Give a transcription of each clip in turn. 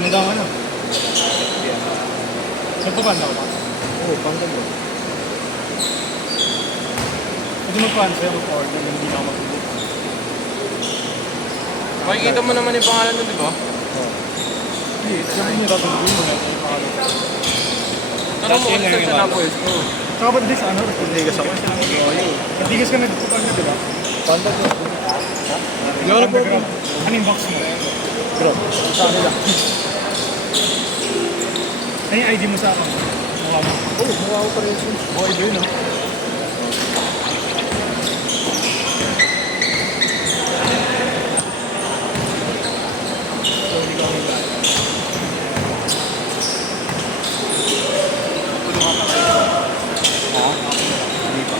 Hanggang ano? Nagpapan na ako ba? Oo, panggan mo. Pwede magpapan sa'yo, mag-order na hindi na ako matulog. Makikita mo naman yung pangalan nun, di ba? Oo. Hindi, sabi niya tatulogin mo na ito yung pangalan. Tanong mo kung saan siya napwesto. Saka ba't di sa ano? Pagdigas ako. Nagdigas ka nagpapan na, di ba? Panggan mo. Hindi ako nagpapan. Ano yung box mo? Bro, sa ano lang? Ano yung ID mo sa akin? Mukha mo. Oo, mukha ko pa rin siya. Okay, doon no? Hindi pa.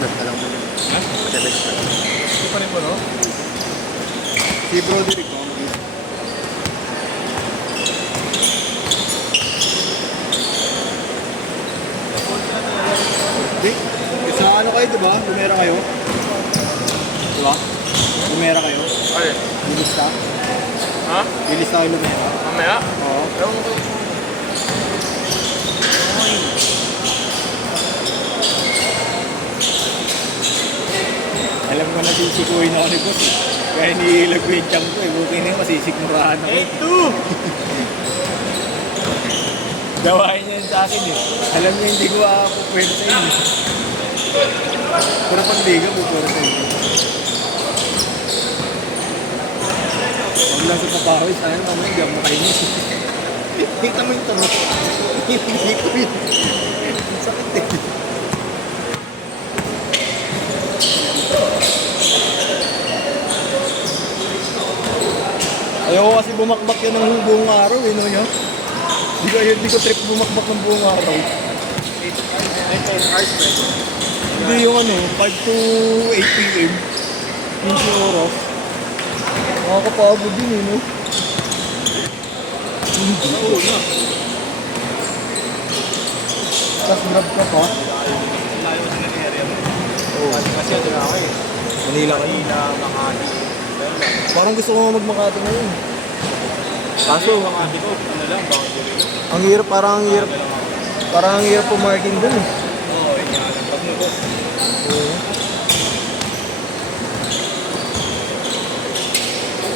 Seven ka lang muna. Ha? Seven ka lang. Ito pa rin po, no? Si Broderick, no? Di? Sa ano kayo, di ba? Lumera kayo? Di ba? Lumera kayo? Alin? Lilista? Ha? Lilista kayo lumera? Mamaya? Oo. Ewan ko. Alam ko na sisikuhin ako ni boss. Kaya niilag ko yung jump ko eh. Bukin na yung masisikmurahan ako. Gawain niya yun sa akin eh. Alam niya hindi ko pwede sa inyo. Puro pandiga po pwede sa inyo. Huwag lang sa papahoy. Sayang naman hindi ako makainis. Kita mo yung tanong. Hindi ko yun. Ang sakit eh. Ayoko kasi bumakbak yan ng buong araw eh, no nyo? Hindi ko trip bumakbak ng buong araw. 8 hours ba ito? Hindi yung ano, 5 to 8 p.m. 15 oras. Nakakapagod din eh, no? Oo na. Tapos grab ka pa. Layo sa area mo. Oo. Kasi ito na ako eh. Manila kayo. Manila, Makati. Parang gusto ko nga mag-Makati ngayon. Kaso, Makati ko, ano lang, boundary. ang hirap, parang ang hirap pumarking dun eh. Oo, yun nga. Pag mo ko. Oo.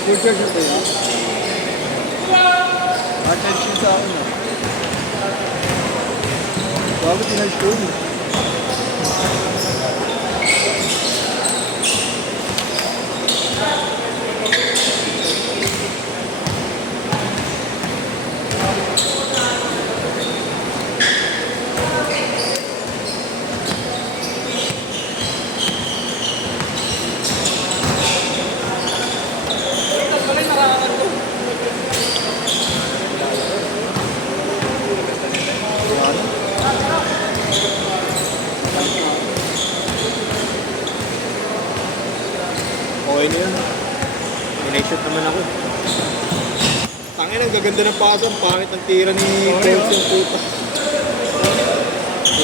Full charge na tayo, ha? Attention sa akin, ha? Bakit tinarge ko yun? Okay na yun. Minay-shoot naman ako. Tangin, ang gaganda ng paso. Ang pangit ang tira ni Paul yung puta.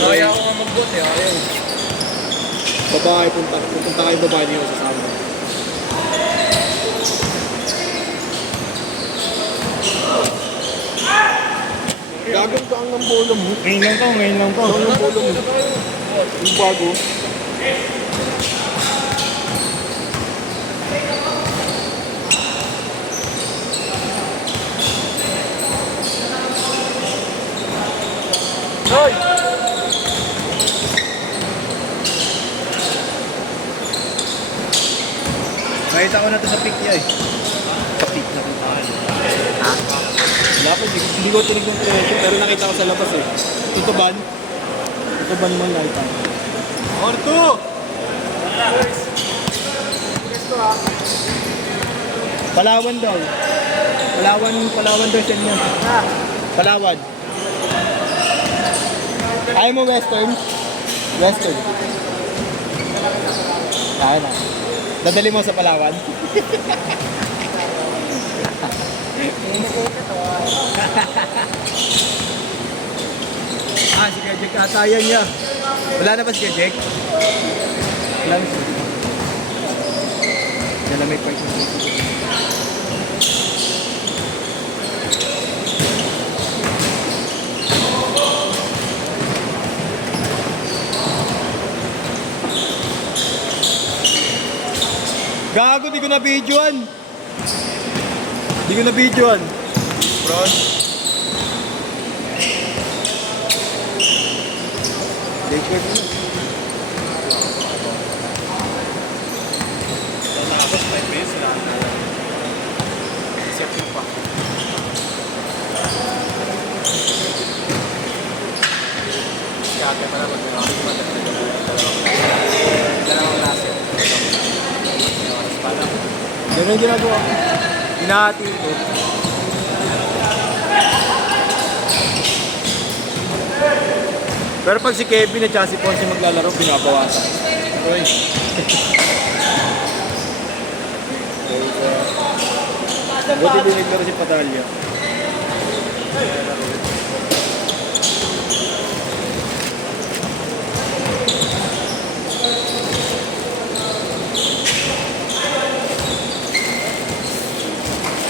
Kaya ako nga mag-bot eh. Ayaw. Babae, pupunta kayo babae niyo sa sama. Gagawin ka ang ng bolo mo. Ngayon lang to, ngayon lang to. Ang ng bolo mo. Yung bago. Hoy! Nakita ko na to sa pic niya eh. Sa pic na kung saan. Ha? Wala pa, hindi ko tinig ng presyo, pero nakita ko sa labas eh. Ito ban? Ito ban mo nakita ko. Orto! Palawan daw. Palawan daw siya niya. Palawan. Ayaw mo western? Western. Kaya na. Dadali mo sa Palawan? Si Kajek katayan niya. Wala na ba si Kajek? Wala na siya. Nalamig pa ito. Gago, di ko na videoan. Di ko na videoan. Bron. Later mo. Tapos may base lang. Isip ko pa. Kaya pala mag-dalawang laser. Ganun yung ginagawa ko. Hinahati ko. Pero pag si Kevin at si Ponce maglalaro, binabawasan. Uy. Buti diniglaro si Patalya.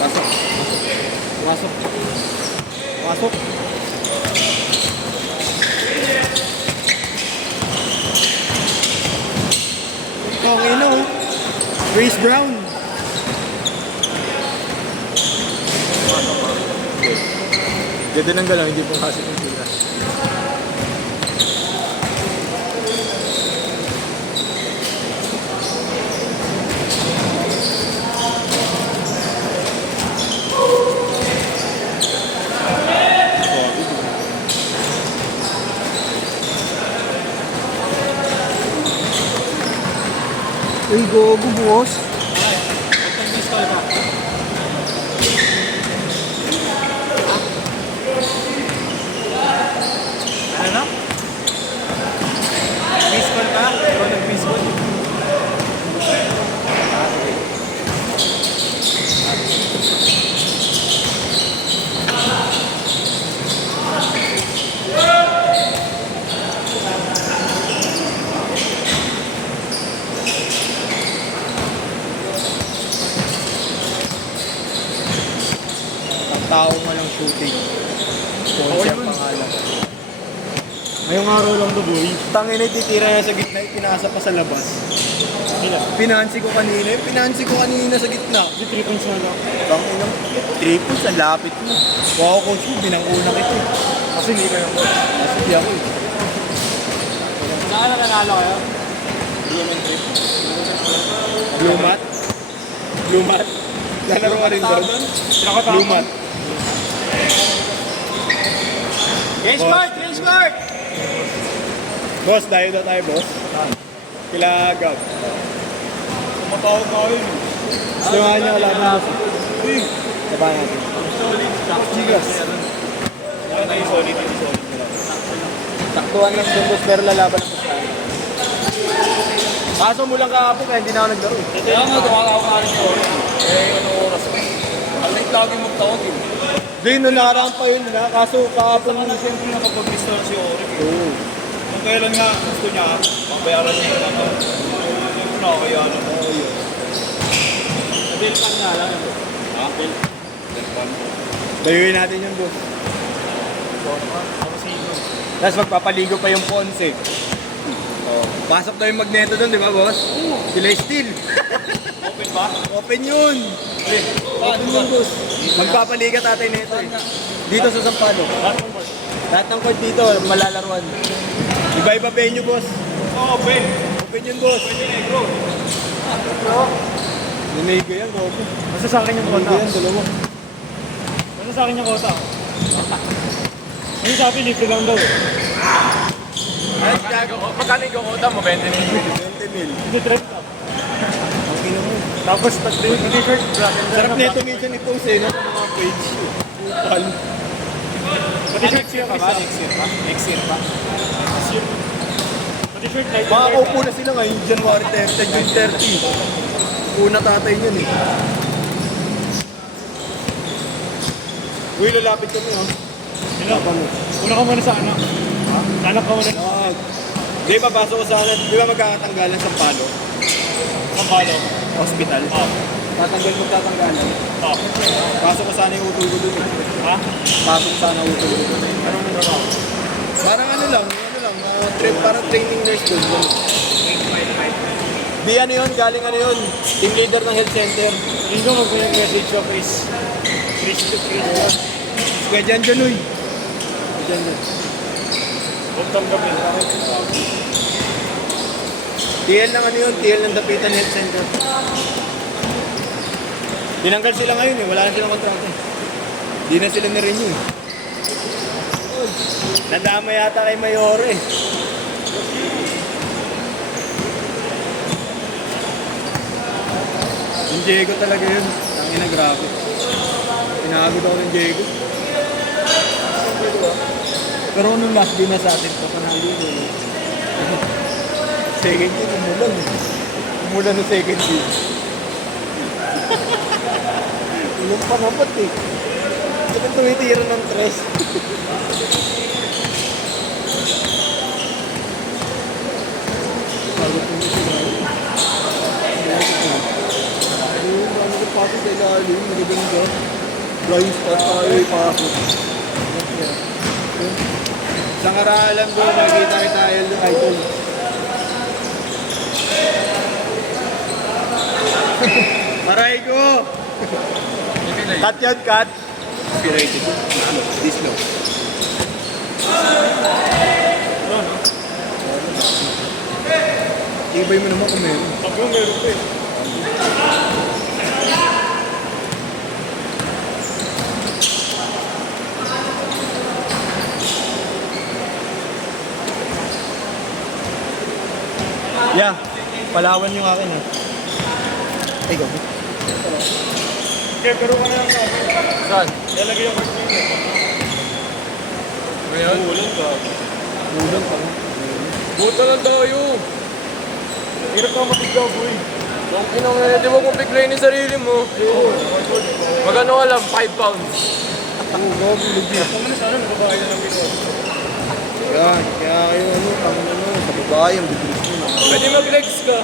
Pasok. Pasok. Pasok. Oh, ang ino. Grace Brown. Ganda ng galaw, hindi po kasi kung sila. Uy, gogo, boss. Ano? Baseball ba? Ikaw nag-baseball. Ang tao mo lang shooting. Sponsor pangalan. Ngayong araw lang to, boy. Tangin na titira niya sa gitna, pinasa pa sa labas. Pinansi ko kanina, yung pinansi ko kanina sa gitna. Di 3 points na lang. Tangin ng 3 points, ang lapit mo. Wow, coach mo, binanguna kita eh. Kasi hindi kayo coach. Sige ako eh. Saan na nanalo kayo? Blue mat? Blue mat? Lalaro ka rin doon? Blue mat. Game smart! Game smart! Boss, dayo na tayo, boss. Kila Gab. Tumatawag na kayo. Samahan niya kalaban natin. Sabahan natin. Gigas. Solid. Taktuan lang doon, boss, pero lalaban ang pustahan. Kaso mo lang kahapon kaya hindi na ako naglaro. Kaya nga, tumatawag ka rin ko. Anong oras ko? Ang late lagi magtawag yun. Hindi, nung nakaraan pa yun na. Kaso kahapon Ano siyempre nakapag-lista si Orik. Oo. Kung kailan nga gusto niya, pangbayaran niya yung ano. Siyempre nakakayanan mo. Oo yun. Delpan nga lang. Ha? Delpan. Dayuin natin yung boss. Tapos magpapaligo pa yung Ponce. Oh. Pasok daw yung magneto doon, di ba, boss? Sila steel. Open ba? Open yun. Open yun, boss. Magpapaliga tatay neto eh. Dito sa Sampalo. Lahat ng court dito, malalaruan. Iba-iba venue, boss. Oo, open. Open yun, boss. Pwede negro. Lumego yan, gogo. Basta sa akin yung Lumego kota. yan, dalawa. Basta sa akin yung kota. Yung sabi, libre lang daw. Ay, gago. Magkano yung kota mo? 20 mil. 20 mil. Hindi, trip top. Ang ina mo. Tapos, t-shirt, black and Sarap black. nito minsan i-post eh, no? Sa mga page. Upal. Pati-shirt siya Pa ba? isa. Next year pa? Next year pa? Pati-shirt, light and dark. Makakaupo na sila ngayon, January 30, June 30. Una tatay yun eh. Uy, lalapit kami oh. Ino, una ka muna sa anak. Anak ka muna. Nag. Di ba, pasok ko sana, di ba magkakatanggalan sa palo? Ang palo. Hospital? Oh. Tatanggalan. Oh. Pasok ko sana yung utol ko dun. Ha? Pasok sana utol ko dun. Anong trabaho? Parang parang training nurse dun. Di ano yun, galing ano yun, team leader ng health center. Hindi ko mag-message siya, Chris. Chris to Chris. Kaya dyan, uy. Dyan. Huwag tanggapin. TL ng ano yun, TL ng Dapitan Health Center. Tinanggal sila ngayon eh, wala na silang kontrata eh. Di na sila na-renew eh. Nadama yata kay Mayor eh. Yung Diego talaga yun. Ang ina, grabe. Pinagod ako ng Diego. Pero nung last game na sa atin, papanalo yun eh. Second game, umulan eh. Umulan ng second game. Ulang panapat eh. Sabi tumitira ng tres. Pagod yung sila. Ayun, paano ko pasok sa ilalim? Magaganda. Blind spot tayo ipasok. Sa karalan ko, makikita kita idol. Aray ko! Cut yun, cut! Inspirated. This low. Ibay mo naman kung meron. Sabi mo, meron ko eh. Yeah, Palawan yung akin eh. Ay, go. Okay, pero ka na lang sa akin. Saan? Lalagay yung card dito. Ngayon? Ulan ka. Ulang pa. Buta lang tayo. Hirap ka matigaw, boy. Ang inang di mo kung biglayin yung sarili mo. Magano ka lang? 5 pounds. Oo, gobi, legit. Tama na sana, nakabahay na lang dito. Yan, kaya kayo tama sa babae, ang bibilis mo. Pwede mag-legs ka.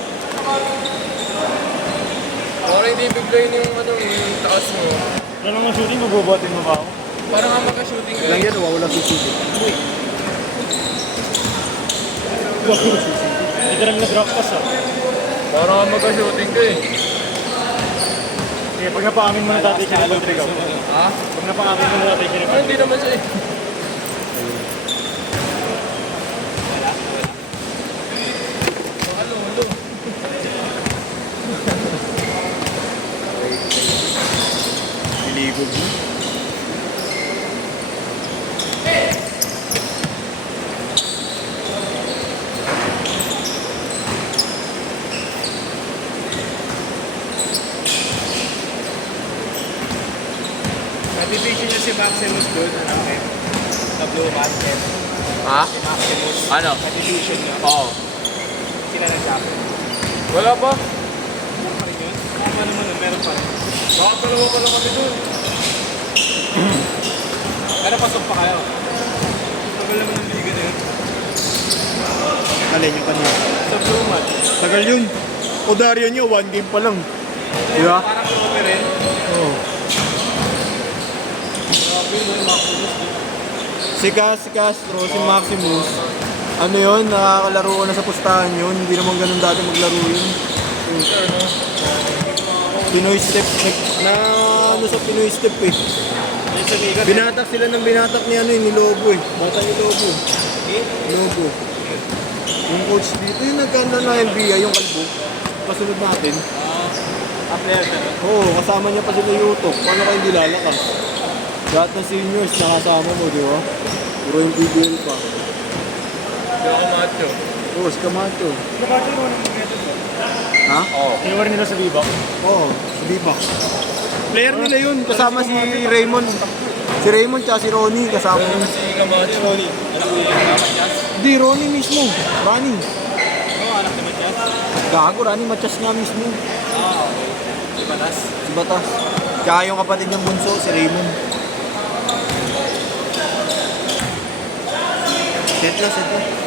Para hindi biglayin yung yung taas mo. Wala naman shooting, mabubuhatin mo ba ako? Para nga magka-shooting ka. Lang yan, wala sususi. Hindi ka namin na-drop pass ah. Para nga magka-shooting ka eh. Sige, pag napaamin mo na dati siya na Rodrigo. Ha? Pag napaamin mo na dati siya na Ah, hindi naman siya eh. Niligog mo. Nativision niya si Maximus doon, ano eh? Sa Blue Basket. Ha? Si Maximus. Ano? Nativision niya. Oo. Sila nag-jacket. Wala pa. Meron pa rin yun? Tama naman, meron pa rin. Baka dalawa pa lang kami doon. Pero pasok pa kayo. Tagal naman ng liga na yun. Alin yung kanina. Sa Blue Mat. Tagal yun. O Dario nyo, 1 game pa lang. Di ba? Parang lope rin. Oo. Grabe mo, Maximus. Si Castro, si Maximus, ano yun, nakakalaro ko na sa pustahan yun. Hindi naman ganun dati maglaro yun. Pinoy step, na ano sa Pinoy step eh. Yung sa liga. Binatak sila ng binatak ni ano eh, ni Lobo eh. Bata ni Lobo. Lobo. Yung coach dito, yung nagkanda na NBA, yung kalbo. Kasunod natin. Player ka rin. Oo, kasama niya pa sila YouTube. Paano kayo hindi lalakas? Lahat ng seniors nakasama mo, di ba? Puro yung PBL pa. Hindi ako macho. Oo, si Camacho. Nabati mo ng mga ito. Ha? Oo. Inuwar nila sa Bibak. Oo, si Bibak. Player nila yun, kasama si Raymond. Si Raymond tsaka si Ronnie, kasama yun. Si Camacho. Ronnie. Anak ni Matias. Hindi, Ronnie mismo. Ronnie. Oo, anak ni Matias. Gago, Ronnie Matias nga mismo. Ah, okay. Di Batas. Si Batas. Tsaka yung kapatid ng bunso, si Raymond. Set na.